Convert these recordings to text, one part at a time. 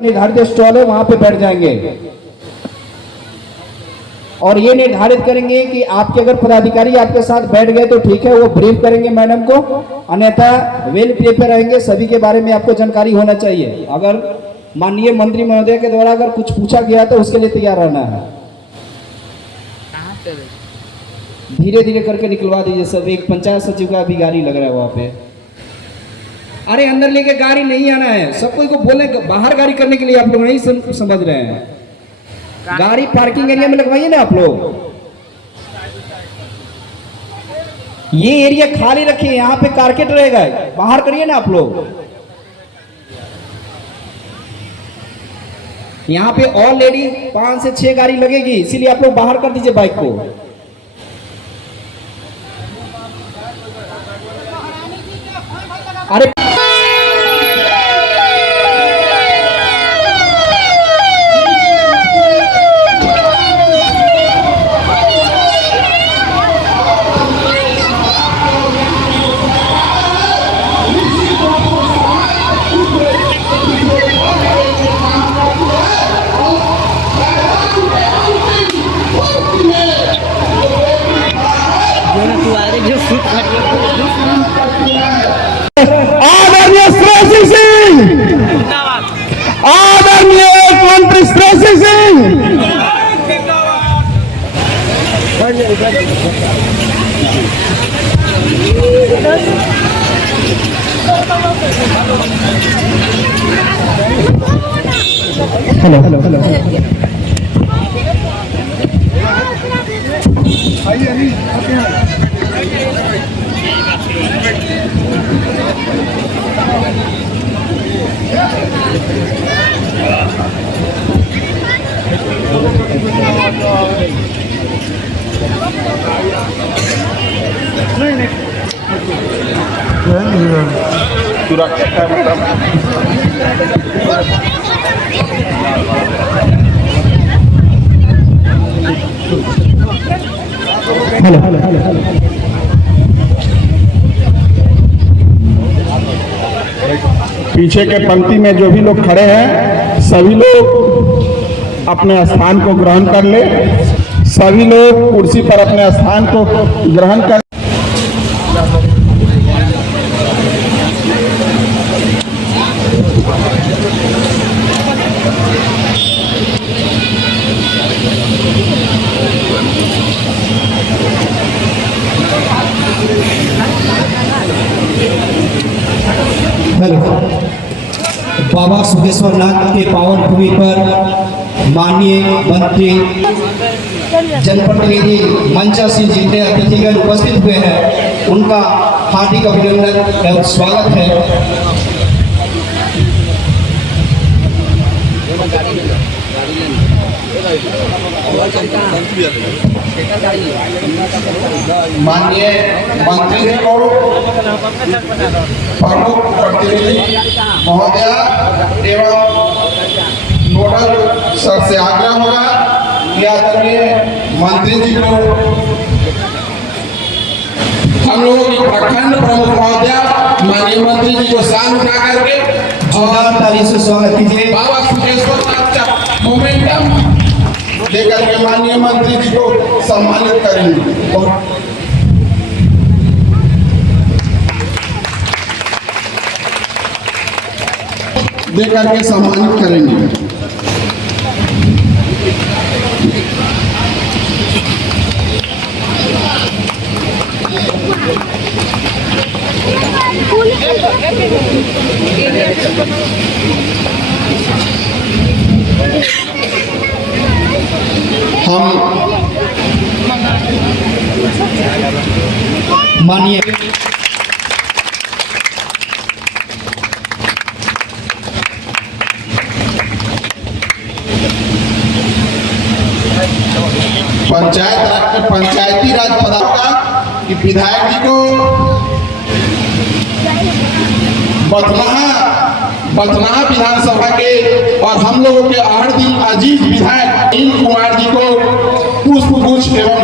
निर्धारित स्टॉल है वहां पे बैठ जाएंगे और ये निर्धारित करेंगे कि आपके अगर पदाधिकारी आपके साथ बैठ गए तो ठीक है, वो ब्रीफ करेंगे मैडम को, अन्यथा वेल प्रिपेयर रहेंगे। सभी के बारे में आपको जानकारी होना चाहिए। अगर माननीय मंत्री महोदय के द्वारा अगर कुछ पूछा गया तो उसके लिए तैयार रहना है। धीरे धीरे करके निकलवा दीजिए सब। एक पंचायत सचिव का भी गाड़ी लग रहा है वहां पे। अरे अंदर लेके गाड़ी नहीं आना है, सब कोई को बोले बाहर गाड़ी करने के लिए आप लोग नहीं समझ रहे हैं। गाड़ी पार्किंग एरिया में लगवाइए ना आप लोग। ये एरिया खाली रखिए, यहाँ पे कारकेट रहेगा, बाहर करिए ना आप लोग। यहाँ पे ऑलरेडी 5 से 6 गाड़ी लगेगी, इसीलिए आप लोग बाहर कर दीजिए बाइक को। अरे आदरणीय श्रेयसी सिंह, आदरणीय मंत्री Shreyasi Singh, hello hello hello सुरक्षा है मतलब हेलो हेलो हेलो पीछे के पंक्ति में जो भी लोग खड़े हैं सभी लोग अपने स्थान को ग्रहण कर ले। सभी लोग कुर्सी पर अपने स्थान को ग्रहण कर। बाबा सुखेश्वर नाथ के पावन भूमि पर माननीय मंत्री जनप्रतिनिधि मंचा सिंह जितने अतिथिगण उपस्थित हुए हैं उनका हार्दिक अभिनंदन एवं स्वागत है। माननीय मंत्री जी को प्रमुख प्रतिनिधि महोदय एवं नोडल सर से आग्रह होगा कि आदरणीय मंत्री जी को हम लोगों के प्रखंड प्रमुख महोदय माननीय मंत्री जी को साल उठा करके जोरदार ताली से स्वागत कीजिए। बाबा सुखेश्वर नाथ का मोमेंटम लेकर के माननीय मंत्री जी को सम्मानित करेंगे। देकर के सम्मानित करेंगे। हम माननीय पंचायती राज पदाधिकारी कि विधायक जी को बथनाहा विधानसभा के और हम लोगों के आहड़ अजीज विधायक अनिल कुमार जी को पुष्पगुच्छ एवं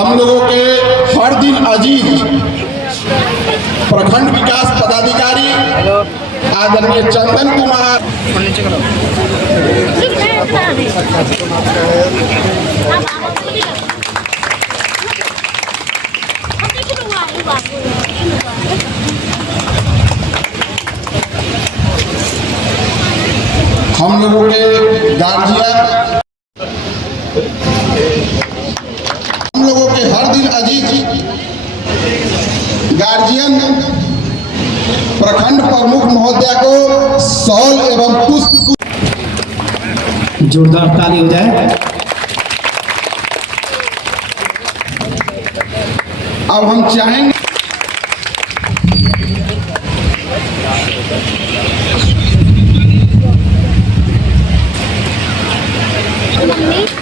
हम लोगों के हर दिन अजीज प्रखंड विकास पदाधिकारी आदरणीय चंदन कुमार हम लोगों के गार्जियन, हम लोगों के हर दिन अजीज गार्जियन प्रखंड प्रमुख महोदय को शॉल एवं पुष्प जोरदार ताली हो जाए। अब हम चाहेंगे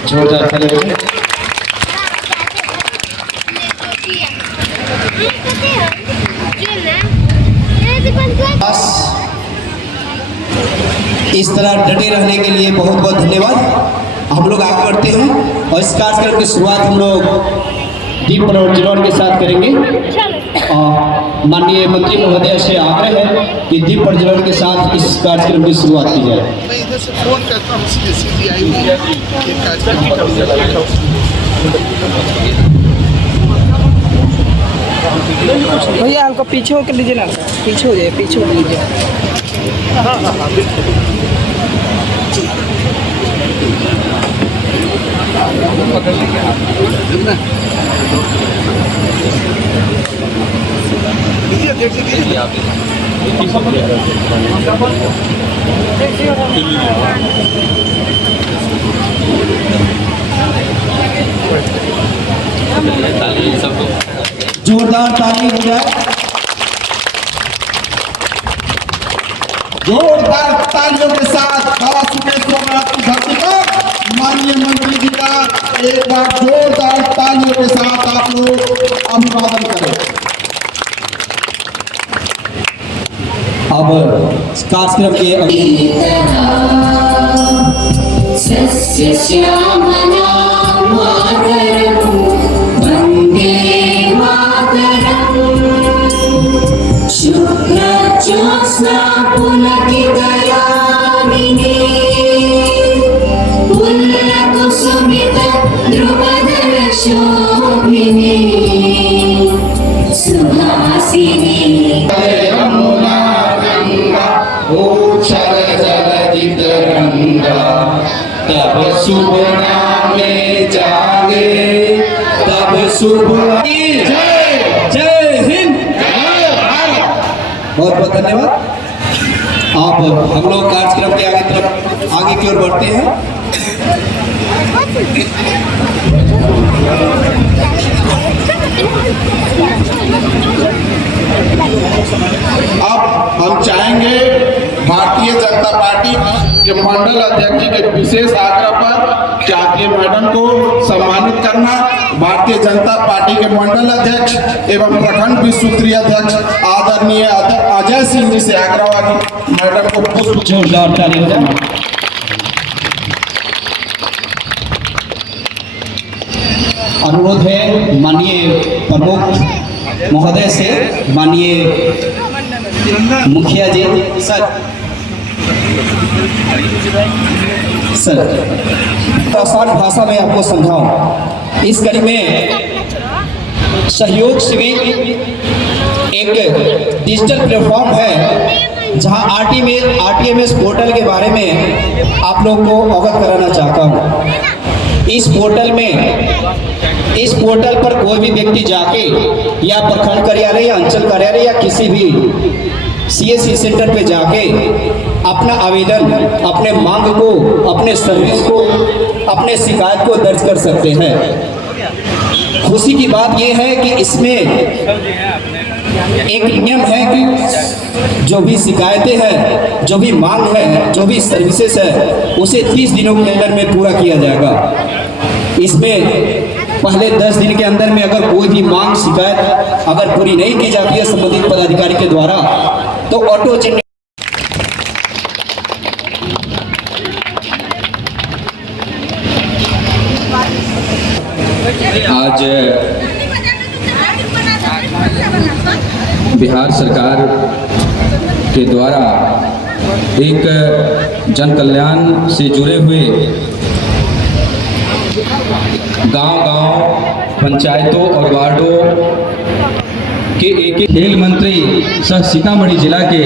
जोरदार ताली हो जाए। इस तरह डटे रहने के लिए बहुत बहुत धन्यवाद। हम लोग आगे बढ़ते हैं और इस कार्यक्रम की शुरुआत हम लोग दीप प्रज्वलन के साथ करेंगे। और माननीय मंत्री महोदय से आग्रह है कि दीप प्रज्वलन के साथ इस कार्यक्रम की शुरुआत की जाए। भैया हमको पीछे होकर लीजिए ना, पीछे हो जाए, पीछे हो लीजिए। जोरदार ताली हो जाए। जोरदार तालियों के साथ बाबा सुकेश्वरनाथ की धरती पर माननीय मंत्री जी का एक बार जोरदार तालियों के साथ आप लोग अभिवादन करें। अब कार्यक्रम के सस्य श्यामला मातरम् वन्दे मातरम् शुक्लज्योत्स्ना पुलकितयामिनी पुल्लकुसुमित ध्रुवदलशोभिनी सुहासिनी यमुना गंगा उच्छल जलधित रंगा तब शुभ नामे जागे, तब शुभ जय हिंद, बहुत बहुत धन्यवाद। आप हम लोग कार्यक्रम के आगे की ओर बढ़ते हैं। अब हम चाहेंगे भारतीय जनता पार्टी के मंडल अध्यक्ष जी के विशेष आग्रह पर जातीय मैडम को सम्मानित करना। भारतीय जनता पार्टी के मंडल अध्यक्ष एवं प्रखंड विश्व स्तरीय अध्यक्ष आदरणीय अजय सिंह जी से आग्रह है कि मैडम को पुष्प जोरदार ताली हो जाए। अनुरोध है माननीय प्रमुख महोदय से, माननीय मुखिया जी सर आसान भाषा में आपको समझाऊं। इस कड़ी में सहयोग शिविर एक डिजिटल प्लेटफॉर्म है जहां आरटीएमएस पोर्टल के बारे में आप लोगों को अवगत कराना चाहता हूं। इस पोर्टल पर कोई भी व्यक्ति जाके या प्रखंड कार्यालय या अंचल कार्यालय या किसी भी सीएससी सेंटर पे जाके अपना आवेदन, अपने मांग को, अपने सर्विस को, अपने शिकायत को दर्ज कर सकते हैं। खुशी की बात यह है कि इसमें एक नियम है कि जो भी शिकायतें हैं, जो भी मांग है, जो भी सर्विसेज है, उसे 30 दिनों के अंदर में पूरा किया जाएगा। इसमें पहले 10 दिन के अंदर में अगर कोई भी मांग, शिकायत अगर पूरी नहीं की जाती है संबंधित पदाधिकारी के द्वारा, तो ऑटो चिन्ह आज बिहार सरकार के द्वारा एक जन कल्याण से जुड़े हुए गांव-गांव, पंचायतों और वार्डों के एक खेल मंत्री सह सीतामढ़ी जिला के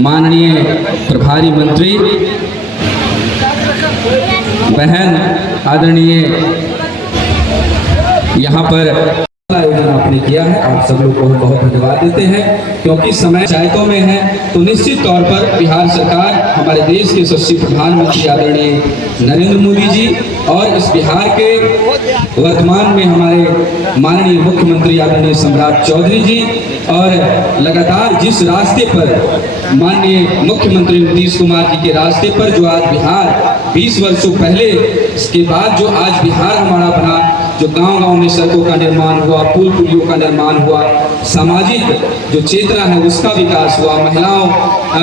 माननीय प्रभारी मंत्री बहन आदरणीय यहाँ पर आयोजन आपने किया है। आप सब लोग को बहुत धन्यवाद देते हैं, क्योंकि समय पंचायतों में है तो निश्चित तौर पर बिहार सरकार, हमारे देश के यशस्वी प्रधानमंत्री आदरणीय नरेंद्र मोदी जी और इस बिहार के वर्तमान में हमारे माननीय मुख्यमंत्री आदरणीय सम्राट चौधरी जी, और लगातार जिस रास्ते पर माननीय मुख्यमंत्री नीतीश कुमार जी के रास्ते पर जो आज बिहार 20 वर्षों पहले इसके बाद जो आज बिहार हमारा बना, जो गांव-गांव में सड़कों का निर्माण हुआ, पुल पुलियों का निर्माण हुआ, सामाजिक जो चेतना है उसका विकास हुआ, महिलाओं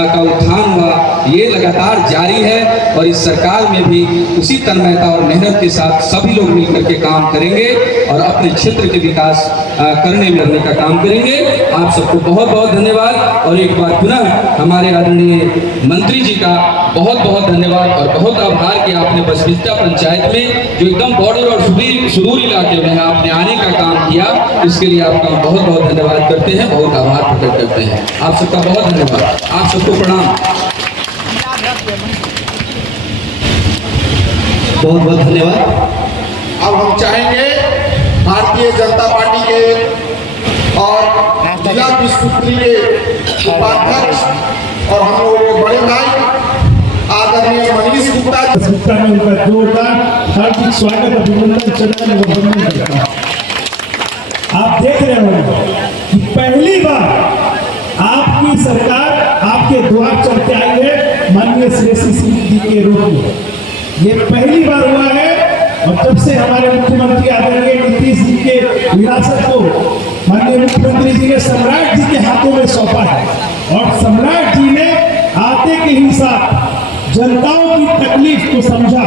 का उत्थान हुआ, ये लगातार जारी है। और इस सरकार में भी उसी तन्मयता और मेहनत के साथ सभी लोग मिलकर के काम करेंगे और अपने क्षेत्र के विकास करने में लगने का काम करेंगे। आप सबको बहुत बहुत धन्यवाद, और एक बार पुनः हमारे आदरणीय मंत्री जी का बहुत बहुत धन्यवाद और बहुत आभार कि आपने बसबिस्टा पंचायत में जो एकदम बॉर्डर और सुदूर इलाके में है आपने आने का काम किया, इसके लिए आपका बहुत बहुत धन्यवाद करते हैं, बहुत आभार प्रकट करते हैं। आप सबका बहुत धन्यवाद, आप सबको प्रणाम। बहुत बहुत धन्यवाद। अब हम चाहेंगे भारतीय जनता पार्टी के और जिला विश्वविद्यालय के उपाध्यक्ष और हम लोगों के बड़े भाई आदरणीय मनीष गुप्ता में उनका जोरदार हार्दिक स्वागत, अभिनंदन, चरण और वंदन करता हूं। आप देख रहे होंगे कि पहली बार आपकी सरकार आपके द्वार चलते आई है माननीय श्री जी के रूप में। ये पहली बार हुआ है, और जब से हमारे मुख्यमंत्री आदरणीय नीतीश जी के विरासत को माननीय मुख्यमंत्री जी ने सम्राट जी के हाथों में सौंपा है, और सम्राट जी ने आते के ही साथ जनताओं की तकलीफ को समझा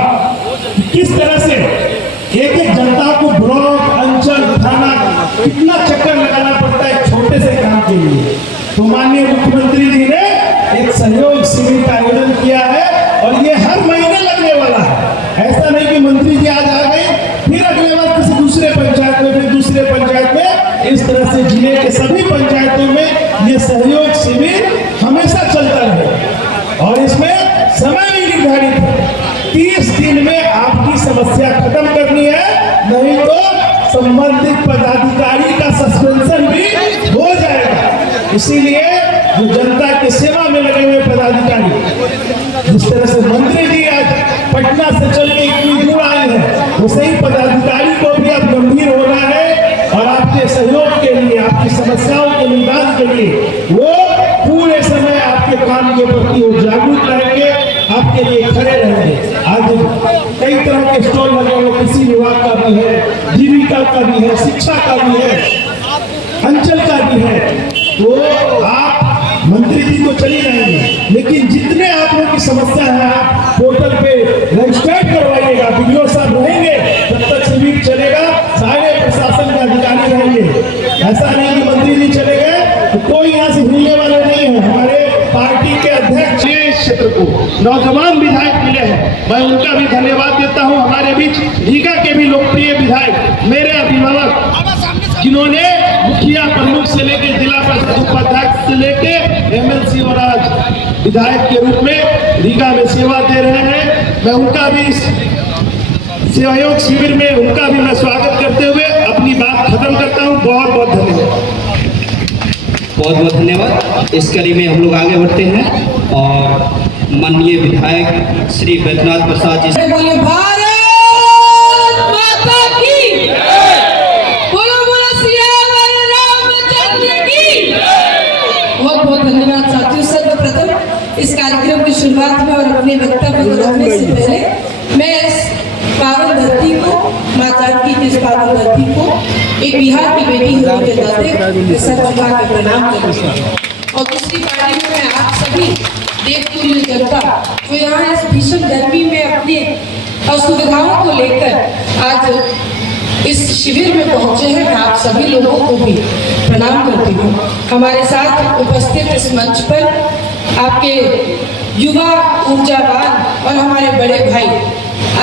कि किस तरह से एक एक जनता को ब्लॉक, अंचल, थाना कितना चक्कर लगाना पड़ता है छोटे से काम के लिए। तो माननीय मुख्यमंत्री जी ने एक सहयोग शिविर का आयोजन किया है, और ये हर महीने लगने वाला है। ऐसा नहीं कि मंत्री जी आज आ गए फिर अगले बार किसी दूसरे पंचायत में, फिर दूसरे पंचायत में, इस तरह से जिले के सभी पंचायतों में ये सहयोग शिविर हमेशा चलता रहे। और इसमें समय भी निर्धारित है, 30 दिन में आपकी समस्या खत्म करनी है, नहीं तो संबंधित पदाधिकारी का सस्पेंशन भी हो जाएगा। इसीलिए जो जनता की सेवा में लगे हुए पदाधिकारी, जिस तरह से मंत्री जी आज पटना से चल के इतनी दूर आए हैं, वैसे ही पदाधिकारी को भी अब गंभीर होना है, और आपके सहयोग के लिए, आपकी समस्याओं के निदान के लिए वो पूरे समय आपके काम के प्रति वो जागरूक रहेंगे, आपके लिए खड़े रहेंगे। आज कई तरह के स्टॉल लगे हुए कृषि विभाग का भी है, जीविका का भी है, शिक्षा का भी है, अंचल का भी है। तो आप मंत्री जी तो चली रहेंगे, लेकिन जितने आप लोगों की समस्या है आप पोर्टल पे रजिस्टर्ड करवाइएगा। वीडियो साहब रहेंगे तब तक शिविर चलेगा, सारे प्रशासन के अधिकारी रहेंगे। ऐसा नहीं कि मंत्री जी चले गए तो कोई यहाँ से हिलने वाले नहीं है। हमारे पार्टी के अध्यक्ष क्षेत्र को नौजवान विधायक मिले हैं, मैं उनका भी धन्यवाद देता हूँ। हमारे बीच रीगा के भी लोकप्रिय विधायक, मेरे अभिभावक, जिन्होंने मुखिया प्रमुख से लेके जिला परिषद उपाध्यक्ष से लेके एमएलसी और आज विधायक के रूप में रीगा में सेवा दे रहे हैं, मैं उनका भी इस सहयोग शिविर में उनका भी मैं स्वागत करते हुए अपनी बात खत्म करता हूं। बहुत बहुत धन्यवाद। बहुत बहुत धन्यवाद। इस कड़ी में हम लोग आगे बढ़ते हैं और माननीय विधायक श्री बैद्यनाथ प्रसाद जी। बोले भारत माता की, बोलो बोलो सियावर रामचंद्र की। बहुत बहुत धन्यवाद साथियों। सर्वप्रथम इस कार्यक्रम की शुरुआत में और अपने वक्तव्य को रखने से पहले मैं इस पावन धरती को, माँ जानकी की इस पावन धरती को एक बिहार की बेटी होने के नाते सर झुका के प्रणाम करती हूँ। और दूसरी पार्टी में मैं आप सभी देखती हुई जनता जो यहाँ इस भीषण गर्मी में अपने असुविधाओं को लेकर आज इस शिविर में पहुंचे हैं, मैं आप सभी लोगों को भी प्रणाम करती हूँ। हमारे साथ उपस्थित इस मंच पर आपके युवा ऊर्जावान और हमारे बड़े भाई,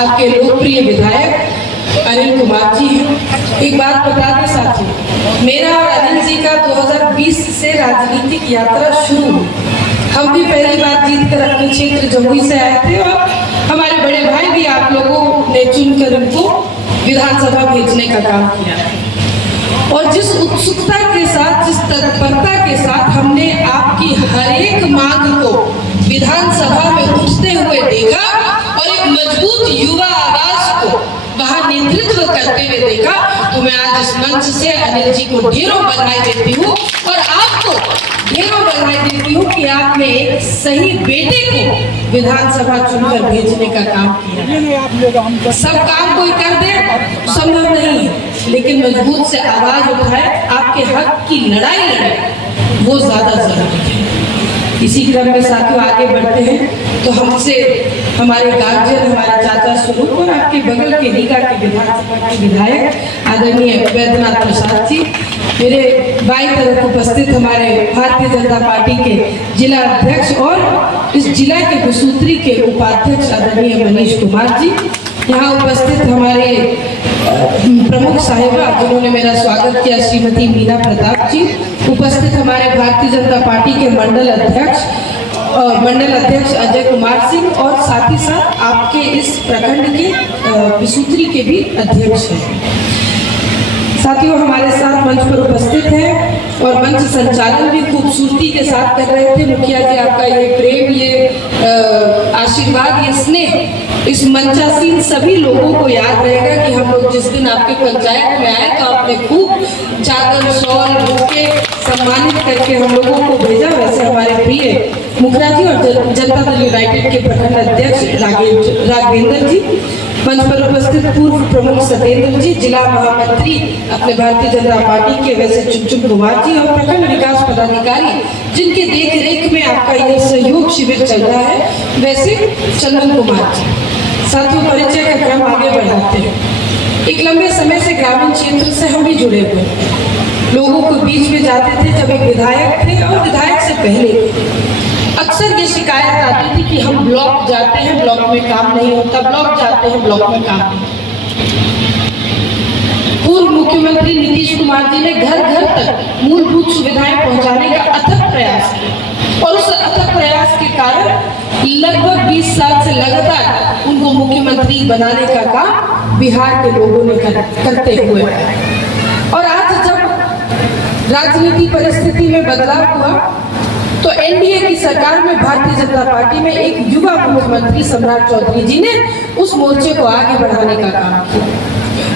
आपके लोकप्रिय विधायक अनिल कुमार जी हैं। एक बात बता दें साथियों, मेरा और अनिल जी का 2020 से राजनीतिक यात्रा शुरू हुई। हम भी पहली बार जीत कर अपने क्षेत्र जमुई से आए थे और हमारे बड़े भाई भी आप लोगों ने चुनकर उनको विधानसभा भेजने का काम किया है। और जिस उत्सुकता के साथ, जिस तत्परता के साथ हमने आपकी हर एक मांग को विधानसभा में उठते हुए देखा और एक मजबूत युवा आवाज को वहां नेतृत्व करते हुए देखा, तो मैं आज इस मंच से अनिल जी को ढेरों बधाई देती हूँ और आपको ढेरों बधाई देती हूँ कि आपने एक सही बेटे को विधानसभा चुनकर भेजने का काम किया। सब काम कोई कर दे संभव नहीं है, लेकिन मजबूत से आवाज उठाए, आपके हक की लड़ाई लड़े, वो ज्यादा जरूरी है। इसी क्रम में साथियों आगे बढ़ते हैं तो हमसे हमारे गार्जियन, हमारे चाचा स्वरूप और आपके बगल के रीगा के विधानसभा के विधायक आदरणीय वैद्यनाथ प्रसाद जी, मेरे बाई तरफ उपस्थित हमारे भारतीय जनता पार्टी के जिला अध्यक्ष और इस जिला के बसूत्री के उपाध्यक्ष आदरणीय मनीष कुमार जी, यहाँ उपस्थित हमारे प्रमुख साहिबा जिन्होंने मेरा स्वागत किया श्रीमती मीना प्रताप जी, उपस्थित हमारे भारतीय जनता पार्टी के मंडल अध्यक्ष अजय कुमार सिंह और साथ ही साथ आपके इस प्रखंड के विसूत्री के भी अध्यक्ष हैं। साथियों हमारे साथ मंच पर उपस्थित हैं और मंच संचालन भी खूबसूरती के साथ कर रहे थे। मुखिया जी आपका ये प्रेम, ये आशीर्वाद, ये स्नेह इस मंचासीन सभी लोगों को याद रहेगा कि हम लोग जिस दिन आपके पंचायत में आए तो आपने खूब चादर शॉल बुके सम्मानित करके हम लोगों को भेजा। वैसे हमारे प्रिय मुखिया जी और जनता दल यूनाइटेड के प्रखंड अध्यक्ष राघवेंद्र जी, मंच पर उपस्थित पूर्व प्रमुख सत्येंद्र जी, जिला महामंत्री अपने भारतीय जनता पार्टी के वैसे चुनचुन कुमार जी और प्रखंड विकास पदाधिकारी जिनके देख रेख में आपका ये सहयोग शिविर चल रहा है, वैसे चंदन कुमार जी। साथियों परिचय का क्रम आगे बढ़ाते हैं। एक लंबे समय से ग्रामीण क्षेत्र से हम भी जुड़े हुए लोगों को बीच में जाते थे जब एक विधायक थे और विधायक से पहले अक्सर ये शिकायत आती थी कि हम ब्लॉक जाते हैं, ब्लॉक में काम नहीं होता, ब्लॉक जाते हैं, ब्लॉक में काम नहीं होता। पूर्व मुख्यमंत्री नीतीश कुमार जी ने घर घर तक मूलभूत सुविधाएं पहुंचाने का अथक प्रयास किया और उस अथक प्रयास के कारण लगभग 20 साल से लगातार उनको मुख्यमंत्री बनाने का काम बिहार के लोगों ने करते हुए। और आज जब राजनीति परिस्थिति में बदलाव हुआ तो एनडीए की सरकार में भारतीय जनता पार्टी में एक युवा मुख्यमंत्री सम्राट चौधरी जी ने उस मोर्चे को आगे बढ़ाने का काम किया।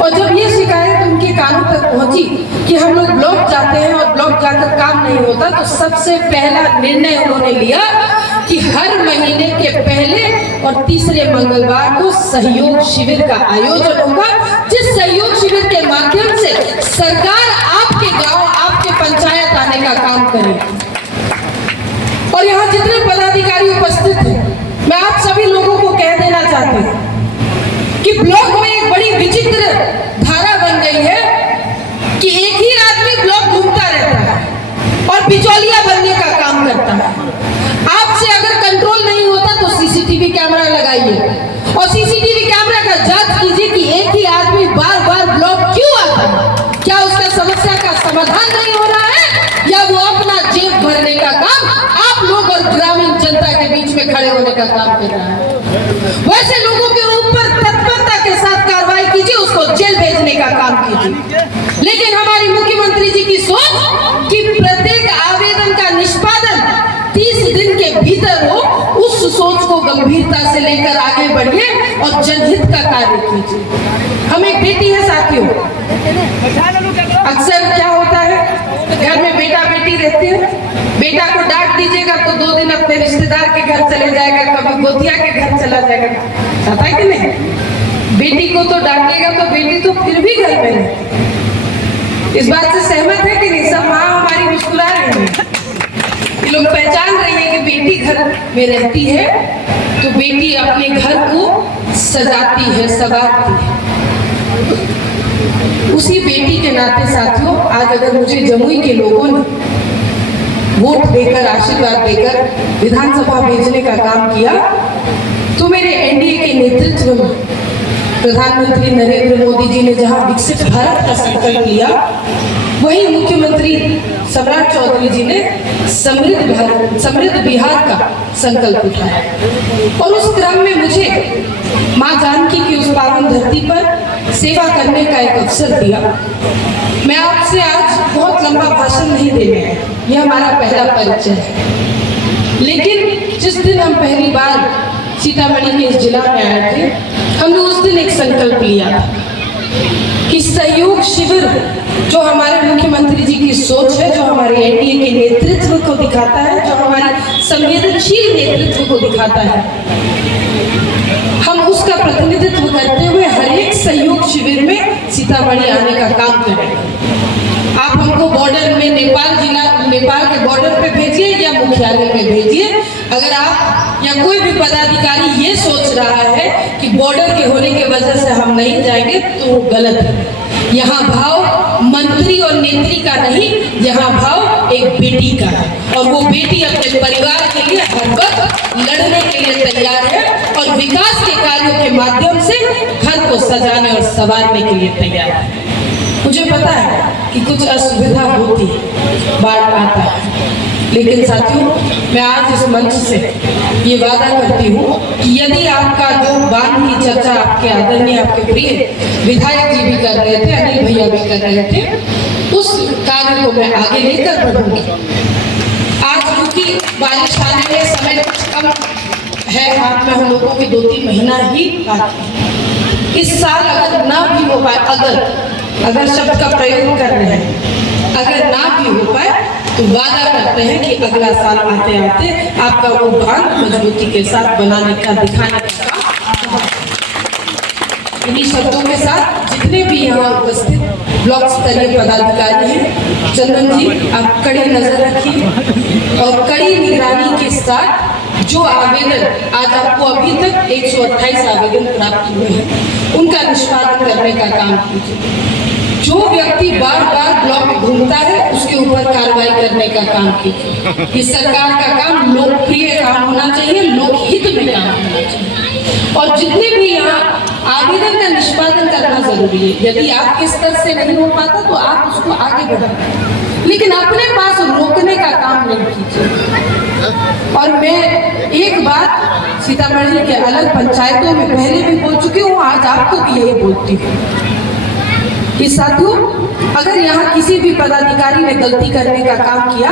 और जब ये शिकायत उनके कानों तक पहुंची कि हम लोग ब्लॉक जाते हैं और ब्लॉक जाकर काम नहीं होता, तो सबसे पहला निर्णय उन्होंने लिया कि हर महीने के पहले और तीसरे मंगलवार को सहयोग शिविर का आयोजन होगा, जिस सहयोग शिविर के माध्यम से सरकार आपके गांव, आपके पंचायत आने का काम करेगी। और यहाँ जितने पदाधिकारी उपस्थित हैं, मैं आप सभी लोगों को कह देना चाहती हूँ कि ब्लॉक में एक बड़ी विचित्र धारा बन गई है कि एक ही आदमी ब्लॉक घूमता रहता है और बिचौलिया बनने का काम करता है। आपसे अगर कंट्रोल नहीं होता तो सीसीटीवी कैमरा लगाइए और सीसीटीवी कैमरा का जांच कीजिए कि एक ही आदमी बार बार ब्लॉक क्यों आता है। क्या उसका समस्या का समाधान नहीं हो रहा है या वो अपना जेब भरने का काम आप लोग और ग्रामीण जनता के बीच में खड़े होने का काम कर रहा है। वैसे लोगों के ऊपर तत्परता के साथ कार्रवाई कीजिए, उसको जेल भेजने का काम कीजिए। लेकिन हमारी मुख्यमंत्री जी की सोच कि प्रत्येक आवेदन का निष्पादन 30 दिन के भीतर हो, उस सोच को गंभीरता से लेकर आगे बढ़िए और जनहित का कार्य कीजिए। हम एक बेटी है साथियों, अक्सर क्या होता है घर में बेटा बेटी रहते हैं, बेटा को डांट दीजिएगा तो 2 दिन अपने रिश्तेदार के घर चले जाएगा, कभी गोतिया के घर चला जाएगा, पता है कि नहीं। बेटी को तो डांटेगा तो बेटी तो फिर भी घर में है। इस बात से सहमत है कि नहीं? सब माँ हमारी मुस्कुरा रही है, लोग पहचान रही है कि बेटी घर में रहती है तो बेटी अपने घर को सजाती है, संवारती है। उसी बेटी के नाते साथियों, आज अगर मुझे जमुई के लोगों ने वोट देकर, आशीर्वाद देकर विधानसभा भेजने का काम किया, तो मेरे एनडीए के नेतृत्व में प्रधानमंत्री नरेंद्र मोदी जी ने जहां विकसित भारत का संकल्प लिया, वहीं मुख्यमंत्री सम्राट चौधरी जी ने समृद्ध बिहार का संकल्प उठाया। और उस क्रम में मुझे मां जानकी की उस पावन धरती पर सेवा करने का एक अवसर दिया। मैं आपसे आज बहुत लंबा भाषण नहीं देने हैं, यह हमारा पहला परिचय है। लेकिन जिस दिन हम पहली बार सीतामढ़ी के इस जिला में आए थे, हमने उस दिन एक संकल्प लिया था कि सहयोग शिविर जो हमारे मुख्यमंत्री जी की सोच है, जो हमारे एनडीए के नेतृत्व को दिखाता है, जो हमारे संवेदनशील नेतृत्व को दिखाता है, हम उसका प्रतिनिधित्व करते हुए हर एक सहयोग शिविर में सीतामढ़ी आने का काम करेंगे। आप हमको बॉर्डर में नेपाल के बॉर्डर पे भेजिए या मुख्यालय में भेजिए। अगर आप या कोई भी पदाधिकारी ये सोच रहा है कि बॉर्डर के होने की वजह से हम नहीं जाएंगे, तो वो गलत है। यहाँ भाव मंत्री और नेत्री का नहीं, यहाँ भाव एक बेटी का है, और वो बेटी अपने परिवार के लिए हर वक्त लड़ने के लिए तैयार है और विकास के कार्यों के माध्यम से घर को सजाने और संवारने के लिए तैयार है। मुझे पता है कि कुछ असुविधा होती है, बाढ़ आता है, लेकिन साथियों, मैं आज इस मंच से ये वादा करती हूँ कि यदि आपका जो बांध की चर्चा आपके आदरणीय, आपके प्रिय विधायक जी भी कर रहे थे, अनिल भैया भी कर रहे थे, उस कार्य को मैं आगे लेकर बढ़ूंगी। आज क्योंकि बारिश आने में समय कुछ कम है, हाथ में हम लोगों के 2-3 महीना ही बाकी है। इस साल अगर ना भी हो पाए, अगर शब्द का प्रयोग कर रहे हैं, अगर ना भी हो पाए तो वादा करते हैं कि अगला साल आते आते आपका वो बांध मजबूती के साथ बनाने का, दिखाने का काम। इन्हीं शब्दों के साथ जितने भी यहाँ उपस्थित ब्लॉक स्तरीय पदाधिकारी हैं, चंदन जी आप कड़ी नजर रखिए और कड़ी निगरानी के साथ जो आवेदन आज आपको अभी तक 128 आवेदन प्राप्त हुए हैं, उनका निष्पादन करने का काम कीजिए। जो व्यक्ति बार बार ब्लॉक में घूमता है, उसके ऊपर कार्रवाई करने का काम कीजिए। ये सरकार का काम लोकप्रिय काम होना चाहिए, लोकहित में काम होना चाहिए। और जितने भी यहाँ आवेदन का निष्पादन करना जरूरी है। यदि आपके स्तर से नहीं हो पाता तो आप उसको आगे बढ़ाएं, लेकिन अपने पास रोकने का काम नहीं कीजिए। और मैं एक बात सीतामढ़ी के अलग पंचायतों में पहले भी बोल चुकी हूँ, आज आपको भी यही बोलती हूँ कि साथियों, अगर यहाँ किसी भी पदाधिकारी ने गलती करने का काम किया,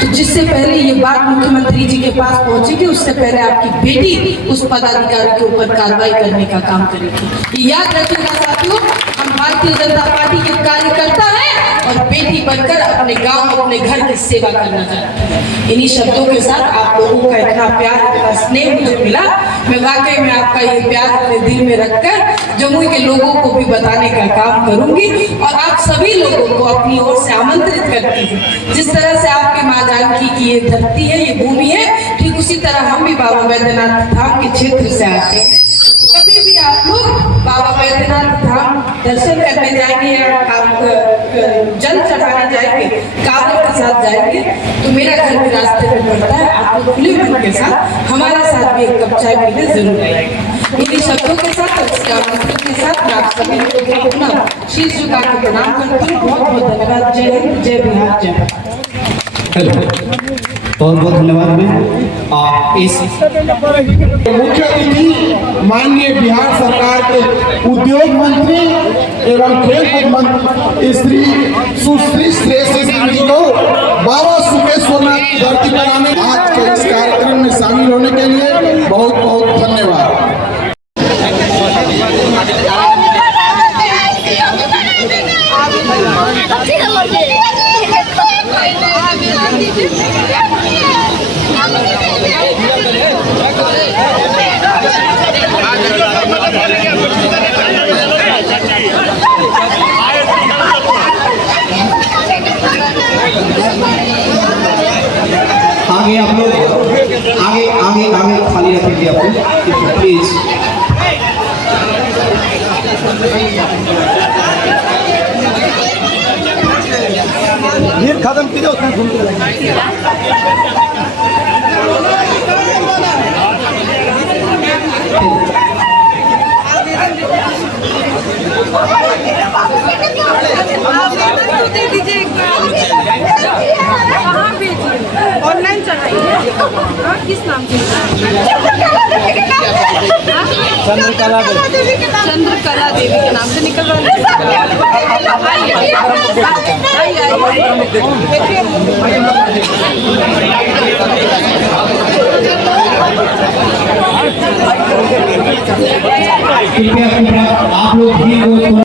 तो जिससे पहले ये बात मुख्यमंत्री जी के पास पहुंचेगी, उससे पहले आपकी बेटी उस पदाधिकारी के ऊपर कार्रवाई करने का काम करेगी। याद रखिएगा साथियों, हम भारतीय जनता पार्टी के कार्यकर्ता हैं और बेटी बनकर अपने गांव, अपने घर की सेवा करना चाहते हैं। इन्हीं शब्दों के साथ आप लोगों का इतना प्यार, इतना स्नेह मुझे मिला, मैं वाकई में आपका ये प्यार अपने दिल में रखकर जमुई के लोगों को भी बताने का काम करूंगी। और आप सभी लोगों को अपनी ओर से आमंत्रित करती हूँ। जिस तरह से आपके माँ जानकी की ये धरती है, ये भूमि है, ठीक उसी तरह हम भी बाबा बैद्यनाथ धाम के क्षेत्र से आते हैं। कभी भी आप लोग बाबा बैद्यनाथ धाम दर्शन करने जाएंगे या जल चढ़ाने जाएंगे, कांवड़ के साथ जाएंगे, तो मेरा घर भी रास्ते में पड़ता है। आप लोग खुले मन के साथ हमारे साथ भी एक कप चाय पीने जरूर आएंगे। इन्हीं शब्दों के साथ और इसके आमंत्रण के साथ मैं आप सभी लोगों को पुनः शीश झुका के प्रणाम करती हूँ। बहुत बहुत धन्यवाद। जय हिंद, जय बिहार, जय भारत। हेलो, बहुत बहुत धन्यवाद। मैं इस मुख्य अतिथि माननीय बिहार सरकार के उद्योग मंत्री एवं खेल मंत्री श्री सुश्री श्रेयसी सिंह जी को बाबा सुमेश्वरनाथ की धरती पर आने, आज के इस कार्यक्रम में शामिल होने के लिए बहुत बहुत धन्यवाद। आगे आप लोग आगे आगे आगे खाली रखेंगे आप लोग, प्लीज। भीड़ खत्म कीजिए उसमें घूम के दे दीजिए एक बार। कहाँ भेजिए? ऑनलाइन चढ़ाइए। हाँ, किस नाम से? चंद्रकला देवी के नाम से निकलवा लीजिए। कृपया आप लोग भी